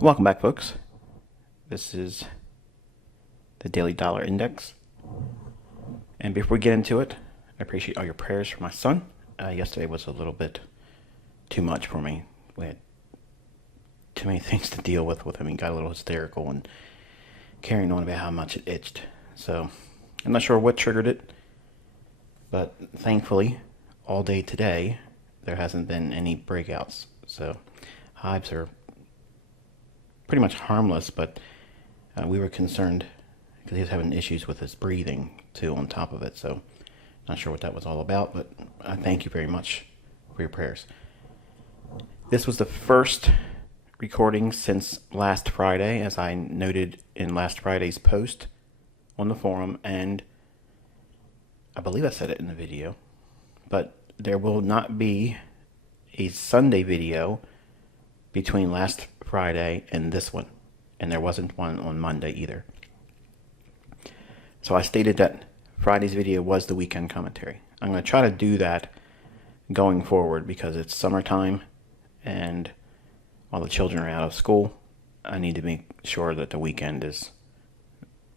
Welcome back, folks. This is the Daily Dollar Index. And before we get into it, I appreciate all your prayers for my son. Yesterday was a little bit too much for me. We had too many things to deal with him. He got a little hysterical and carrying on about how much it itched. So I'm not sure what triggered it, but thankfully, all day today, there hasn't been any breakouts. So hives are pretty much harmless, but we were concerned because he was having issues with his breathing too on top of it. So not sure what that was all about, but I thank you very much for your prayers. This was the first recording since last Friday, as I noted in last Friday's post on the forum, and I believe I said it in the video, but there will not be a Sunday video between last Friday and this one, and there wasn't one on Monday either. So I stated that Friday's video was the weekend commentary. I'm going to try to do that going forward because it's summertime, and while the children are out of school, I need to make sure that the weekend is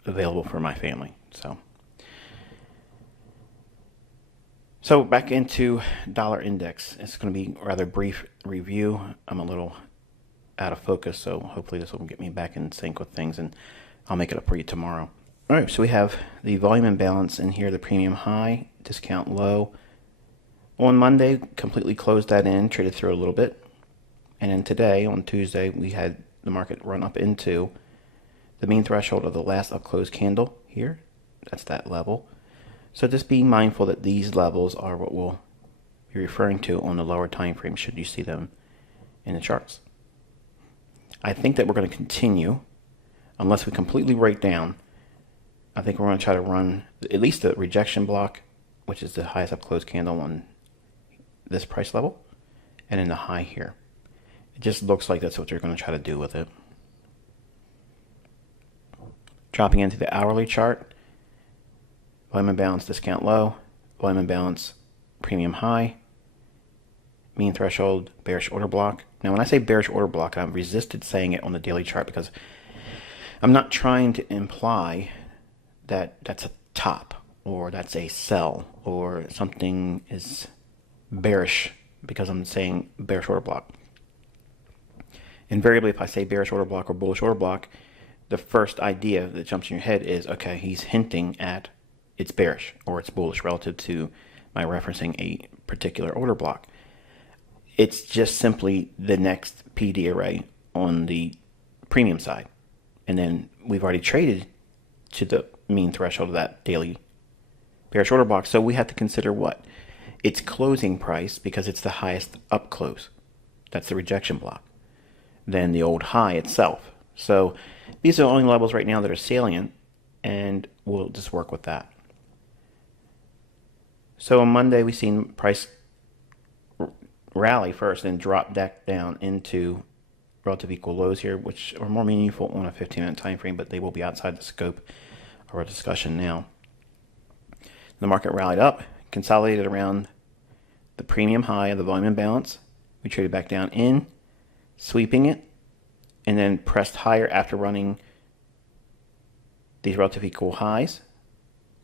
available for my family. So back into dollar index. It's going to be a rather brief review. I'm a little out of focus, so hopefully this will get me back in sync with things, and I'll make it up for you tomorrow. All right, so we have the volume imbalance in here, the premium high, discount low. On Monday, completely closed that in, traded through a little bit. And then today, on Tuesday, we had the market run up into the mean threshold of the last up close candle here. That's that level. So just be mindful that these levels are what we'll be referring to on the lower time frame should you see them in the charts. I think that we're going to continue, unless we completely break down. I think we're going to try to run at least the rejection block, which is the highest up close candle on this price level, and in the high here. It just looks like that's what they're going to try to do with it. Dropping into the hourly chart, volume imbalance, discount low, volume imbalance, premium high, mean threshold, bearish order block. Now when I say bearish order block, I've resisted saying it on the daily chart because I'm not trying to imply that that's a top or that's a sell or something is bearish because I'm saying bearish order block. Invariably, if I say bearish order block or bullish order block, the first idea that jumps in your head is, okay, he's hinting at it's bearish or it's bullish relative to my referencing a particular order block. It's just simply the next PD array on the premium side. And then we've already traded to the mean threshold of that daily bearish order block. So we have to consider what? Its closing price, because it's the highest up close. That's the rejection block. Then the old high itself. So these are the only levels right now that are salient, and we'll just work with that. So on Monday, we've seen price rally first and drop back down into relative equal lows here, which are more meaningful on a 15-minute time frame, but they will be outside the scope of our discussion now. The market rallied up, consolidated around the premium high of the volume imbalance. We traded back down in, sweeping it, and then pressed higher after running these relative equal highs.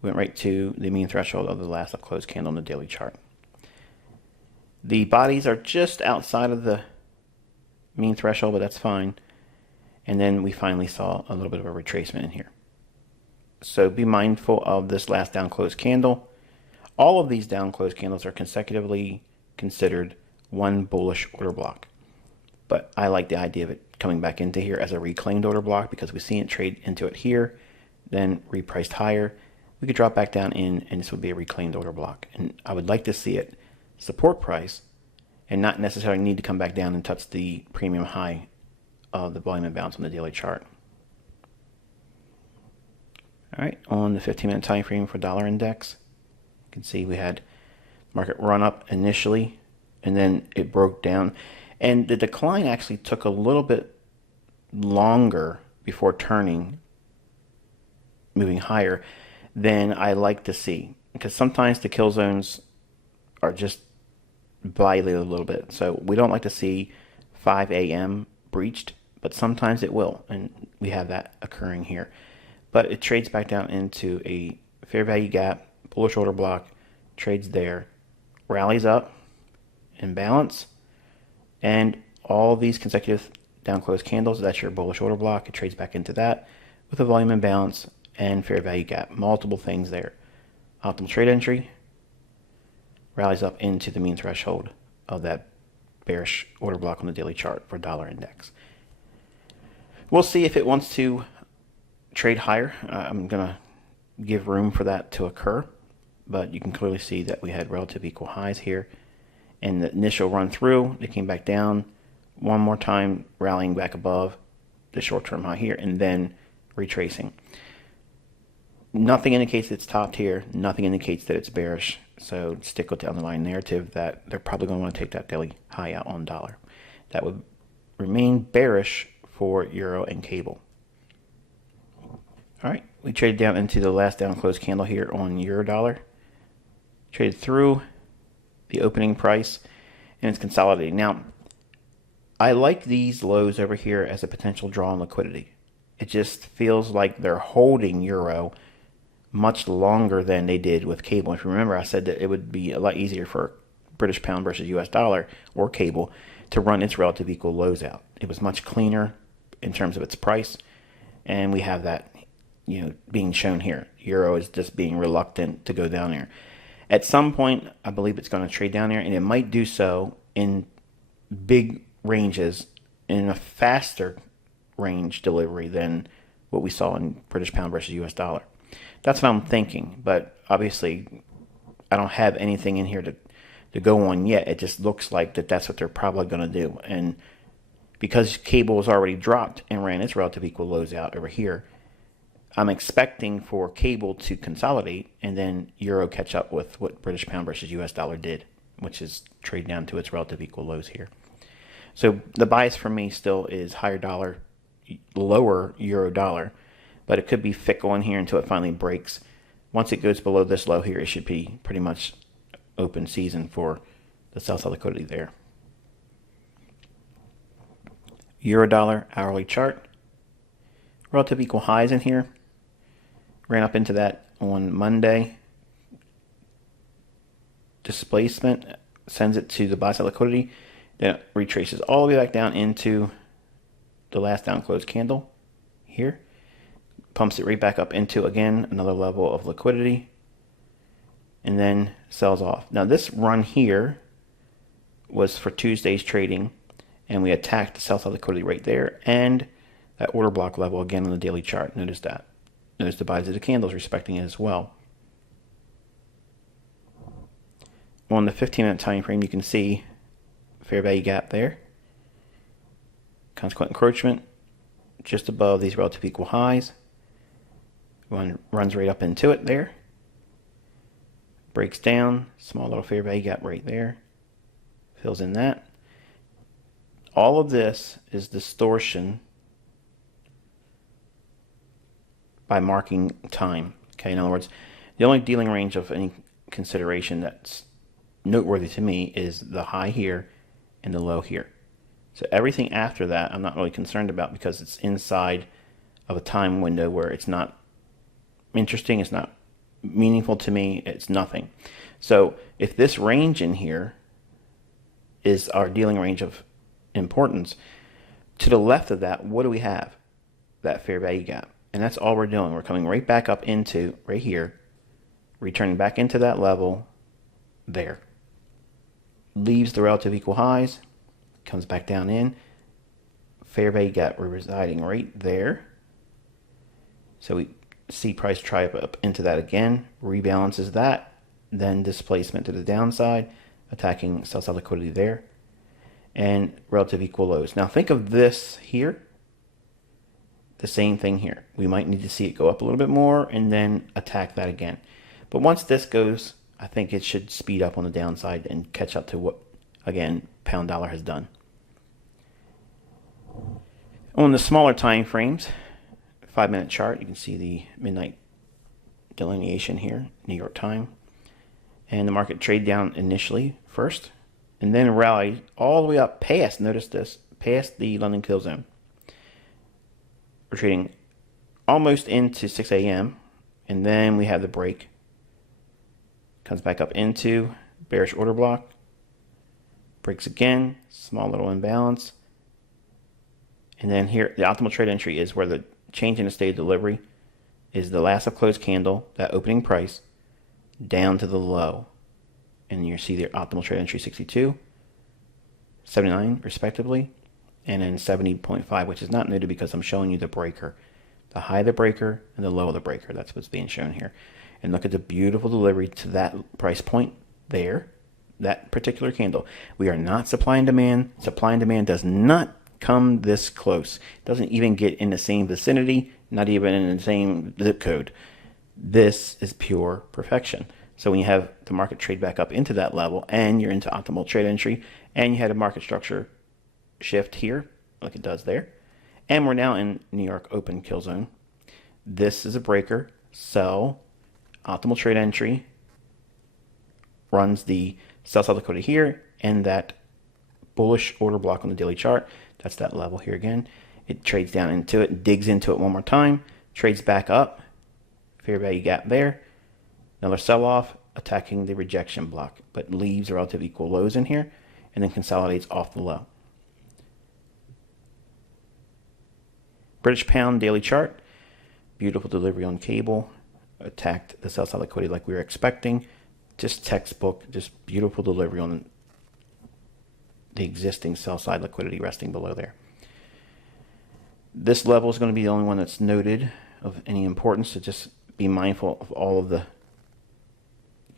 Went right to the mean threshold of the last up close candle on the daily chart. The bodies are just outside of the mean threshold, but that's fine. And then we finally saw a little bit of a retracement in here. So be mindful of this last down close candle. All of these down close candles are consecutively considered one bullish order block. But I like the idea of it coming back into here as a reclaimed order block because we've seen it trade into it here, then repriced higher. We could drop back down in, and this would be a reclaimed order block. And I would like to see it support price and not necessarily need to come back down and touch the premium high of the volume imbalance on the daily chart. All right, on the 15-minute time frame for dollar index, you can see we had market run up initially, and then it broke down. And the decline actually took a little bit longer before turning, moving higher, than I like to see. Because sometimes the kill zones are just violated a little bit. So we don't like to see 5 a.m. breached but sometimes it will, and we have that occurring here. But it trades back down into a fair value gap, bullish order block, trades there, rallies up in balance, and all these consecutive down close candles, that's your bullish order block. It trades back into that with a volume imbalance and fair value gap. Multiple things there. Optimal trade entry, rallies up into the mean threshold of that bearish order block on the daily chart for dollar index. We'll see if it wants to trade higher. I'm going to give room for that to occur, but you can clearly see that we had relative equal highs here. And the initial run through, they came back down one more time, rallying back above the short-term high here, and then retracing. Nothing indicates it's topped here. Nothing indicates that it's bearish. So stick with the underlying narrative that they're probably going to want to take that daily high out on dollar. That would remain bearish for euro and cable. All right, we traded down into the last down close candle here on euro dollar. Traded through the opening price, and it's consolidating. Now, I like these lows over here as a potential draw on liquidity. It just feels like they're holding euro much longer than they did with cable. If you remember, I said that it would be a lot easier for British pound versus US dollar or cable to run its relative equal lows out. It was much cleaner in terms of its price, and we have that, being shown here. Euro is just being reluctant to go down there. At some point, I believe it's going to trade down there, and it might do so in big ranges, in a faster range delivery than what we saw in British pound versus US dollar. That's what I'm thinking, but obviously I don't have anything in here to go on yet. It just looks like that's what they're probably going to do. And because cable has already dropped and ran its relative equal lows out over here, I'm expecting for cable to consolidate and then euro catch up with what British pound versus US dollar did, which is trade down to its relative equal lows here. So the bias for me still is higher dollar, lower euro dollar, but it could be fickle in here until it finally breaks. Once it goes below this low here, it should be pretty much open season for the sell side liquidity there. Euro dollar hourly chart. Relative equal highs in here. Ran up into that on Monday. Displacement sends it to the buy side liquidity. Then it retraces all the way back down into the last down close candle here. Pumps it right back up into, again, another level of liquidity. And then sells off. Now this run here was for Tuesday's trading, and we attacked the sell side liquidity right there and that order block level again on the daily chart. Notice that. Notice the buys of the candles respecting it as well. On the 15-minute time frame, you can see fair value gap there. Consequent encroachment just above these relative equal highs. One runs right up into it there. Breaks down, small little fair value gap right there. Fills in that. All of this is distortion by marking time. Okay, in other words, the only dealing range of any consideration that's noteworthy to me is the high here and the low here. So everything after that I'm not really concerned about because it's inside of a time window where it's not interesting, it's not meaningful to me, it's nothing. So if this range in here is our dealing range of importance, to the left of that, what do we have? That fair value gap. And that's all we're doing. We're coming right back up into right here, returning back into that level there. Leaves the relative equal highs, comes back down in. Fair value gap, we're residing right there. So we see price try up into that again, rebalances that, then displacement to the downside, attacking sell side liquidity there, and relative equal lows. Now think of this here, the same thing here. We might need to see it go up a little bit more and then attack that again. But once this goes, I think it should speed up on the downside and catch up to what, again, pound dollar has done. On the smaller time frames, 5-minute chart, you can see the midnight delineation here, New York time. And the market trade down initially first, and then rallied all the way up past, notice this, past the London kill zone. We're trading almost into 6 a.m. and then we have the break. Comes back up into bearish order block. Breaks again, small little imbalance. And then here, the optimal trade entry is where the change in the state of delivery is the last of close candle, that opening price, down to the low. And you see the optimal trade entry 62, 79 respectively, and then 70.5, which is not noted because I'm showing you the breaker. The high of the breaker and the low of the breaker. That's what's being shown here. And look at the beautiful delivery to that price point there, that particular candle. We are not supply and demand. Supply and demand does not come this close. It doesn't even get in the same vicinity, not even in the same zip code. This is pure perfection. So when you have the market trade back up into that level and you're into optimal trade entry and you had a market structure shift here, like it does there, and we're now in New York open kill zone. This is a breaker, sell, optimal trade entry, runs the sell side liquidity here and that bullish order block on the daily chart. That's that level here again. It trades down into it, digs into it one more time, trades back up, fair value gap there. Another sell-off, attacking the rejection block, but leaves relative equal lows in here, and then consolidates off the low. British pound daily chart, beautiful delivery on cable, attacked the sell-side liquidity like we were expecting. Just textbook, just beautiful delivery on the existing sell-side liquidity resting below there. This level is going to be the only one that's noted of any importance, so just be mindful of all of the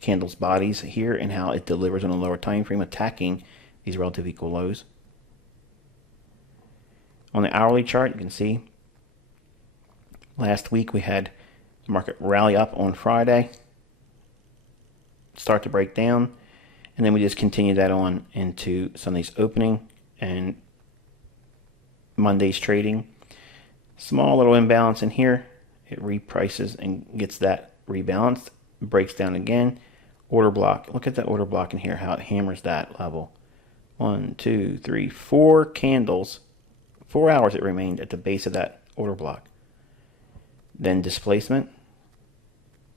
candles bodies here and how it delivers on a lower time frame, attacking these relative equal lows. On the hourly chart, you can see last week we had the market rally up on Friday, start to break down, and then we just continue that on into Sunday's opening and Monday's trading. Small little imbalance in here. It reprices and gets that rebalanced, breaks down again. Order block. Look at that order block in here, how it hammers that level. 1, 2, 3, 4 candles. 4 hours it remained at the base of that order block. Then displacement.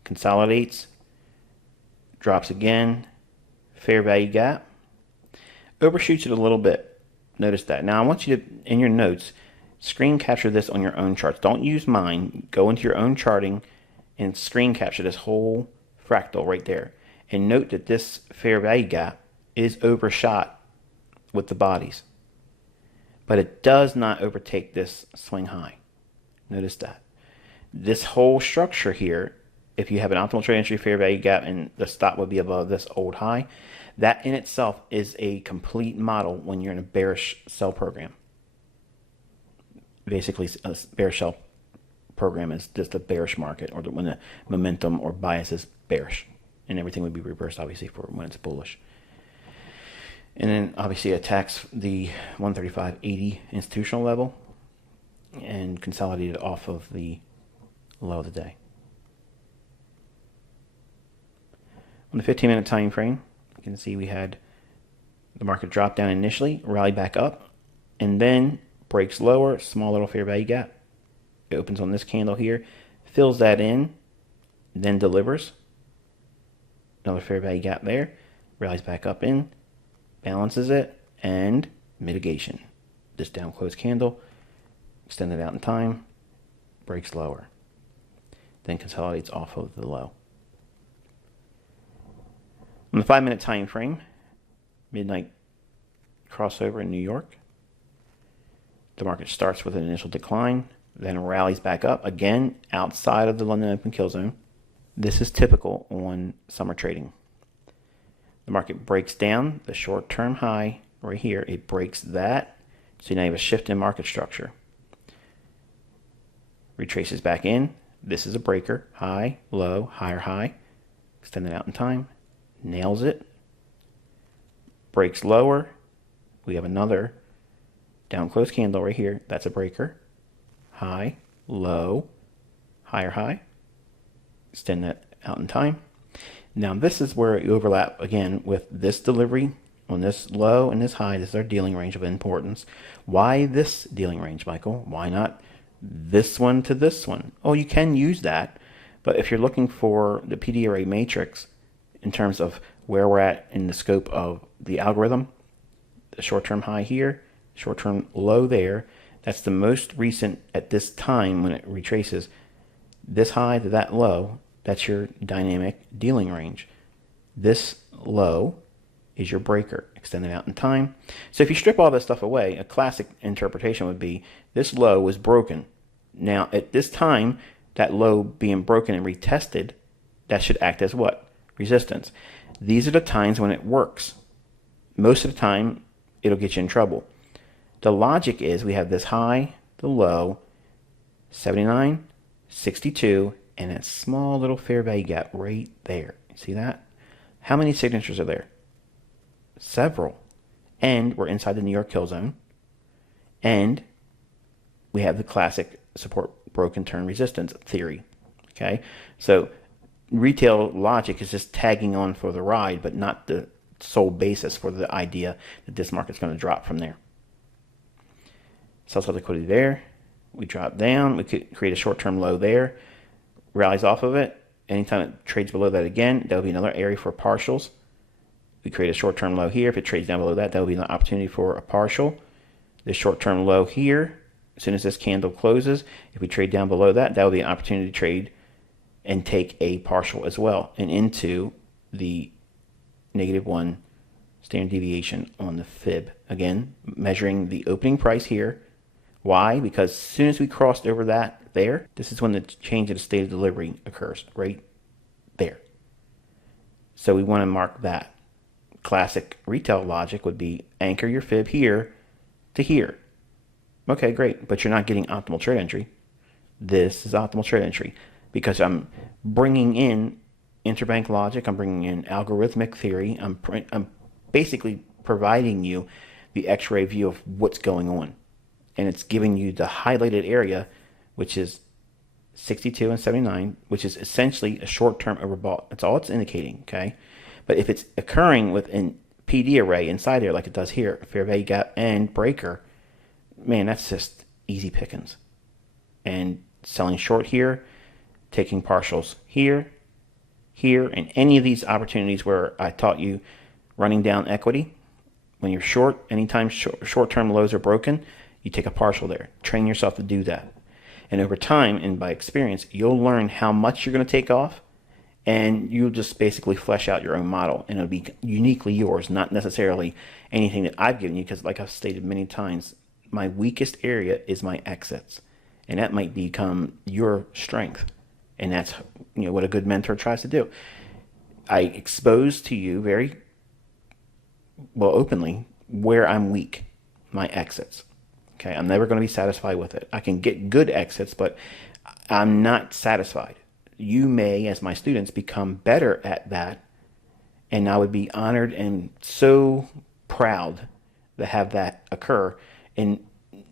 Consolidates. Drops again. Fair value gap. Overshoots it a little bit. Notice that. Now I want you to, in your notes, screen capture this on your own charts. Don't use mine. Go into your own charting and screen capture this whole fractal right there. And note that this fair value gap is overshot with the bodies. But it does not overtake this swing high. Notice that. This whole structure here, if you have an optimal trade entry fair value gap and the stop would be above this old high, that in itself is a complete model when you're in a bearish sell program. Basically, a bearish sell program is just a bearish market, or when the momentum or bias is bearish, and everything would be reversed obviously for when it's bullish. And then obviously attacks the 135.80 institutional level and consolidated off of the low of the day. On the 15-minute time frame, you can see we had the market drop down initially, rally back up, and then breaks lower, small little fair value gap. It opens on this candle here, fills that in, then delivers. Another fair value gap there, rallies back up in, balances it, and mitigation. This down close candle, extended out in time, breaks lower, then consolidates off of the low. On the 5-minute time frame, midnight crossover in New York, the market starts with an initial decline, then rallies back up again outside of the London Open Kill Zone. This is typical on summer trading. The market breaks down the short-term high right here. It breaks that, so now you have a shift in market structure. Retraces back in. This is a breaker. High, low, higher high. Extend it out in time. Nails it. Breaks lower. We have another down close candle right here. That's a breaker. High, low, higher high. Extend that out in time. Now this is where you overlap again with this delivery on this low and this high. This is our dealing range of importance. Why this dealing range, Michael? Why not this one to this one. Oh, you can use that, but if you're looking for the PD array matrix in terms of where we're at in the scope of the algorithm, the short-term high here, short-term low there, that's the most recent at this time when it retraces. This high to that low, that's your dynamic dealing range. This low is your breaker, extended out in time. So if you strip all this stuff away, a classic interpretation would be this low was broken. Now at this time, that low being broken and retested, that should act as what? Resistance. These are the times when it works. Most of the time, it'll get you in trouble. The logic is we have this high, the low, 79, 62, and that small little fair value gap right there. See that? How many signatures are there? Several. And we're inside the New York kill zone. And we have the classic support broken turn resistance theory. Okay? So retail logic is just tagging on for the ride, but not the sole basis for the idea that this market's going to drop from there. Sell liquidity there. We drop down. We could create a short-term low there. Rallies off of it. Anytime it trades below that again, that'll be another area for partials. We create a short-term low here. If it trades down below that, that'll be an opportunity for a partial. This short-term low here, as soon as this candle closes, if we trade down below that, that'll be an opportunity to trade and take a partial as well and into the -1 standard deviation on the fib. Again, measuring the opening price here. Why? Because as soon as we crossed over that there, this is when the change in the state of delivery occurs, right there. So we want to mark that. Classic retail logic would be anchor your fib here to here. Okay, great, but you're not getting optimal trade entry. This is optimal trade entry because I'm bringing in interbank logic, I'm bringing in algorithmic theory, I'm basically providing you the x-ray view of what's going on. And it's giving you the highlighted area, which is 62 and 79, which is essentially a short-term overbought. That's all it's indicating, okay? But if it's occurring within PD array inside there, like it does here, fair value gap and breaker, man, that's just easy pickings. And selling short here, taking partials here, here, and any of these opportunities where I taught you running down equity. When you're short, anytime short-term lows are broken, you take a partial there. Train yourself to do that. And over time, and by experience, you'll learn how much you're going to take off, and you'll just basically flesh out your own model, and it'll be uniquely yours, not necessarily anything that I've given you, because like I've stated many times, my weakest area is my exits, and that might become your strength. And that's what a good mentor tries to do. I expose to you very well openly where I'm weak, my exits. Okay, I'm never going to be satisfied with it. I can get good exits, but I'm not satisfied. You may, as my students, become better at that, and I would be honored and so proud to have that occur in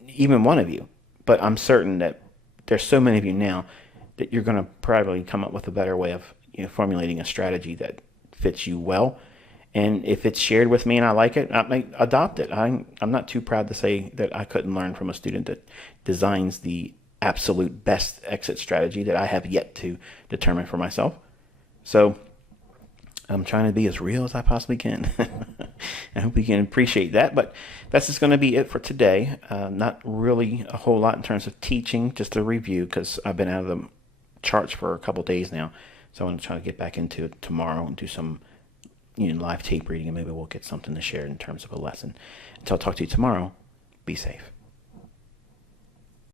even one of you. But I'm certain that there's so many of you now that you're going to probably come up with a better way of formulating a strategy that fits you well. And if it's shared with me and I like it, I might adopt it. I'm not too proud to say that I couldn't learn from a student that designs the absolute best exit strategy that I have yet to determine for myself. So I'm trying to be as real as I possibly can. I hope you can appreciate that. But that's just going to be it for today. Not really a whole lot in terms of teaching, just a review, because I've been out of the charts for a couple of days now. So I'm going to try to get back into it tomorrow and do some live tape reading, and maybe we'll get something to share in terms of a lesson. Until I talk to you tomorrow, be safe.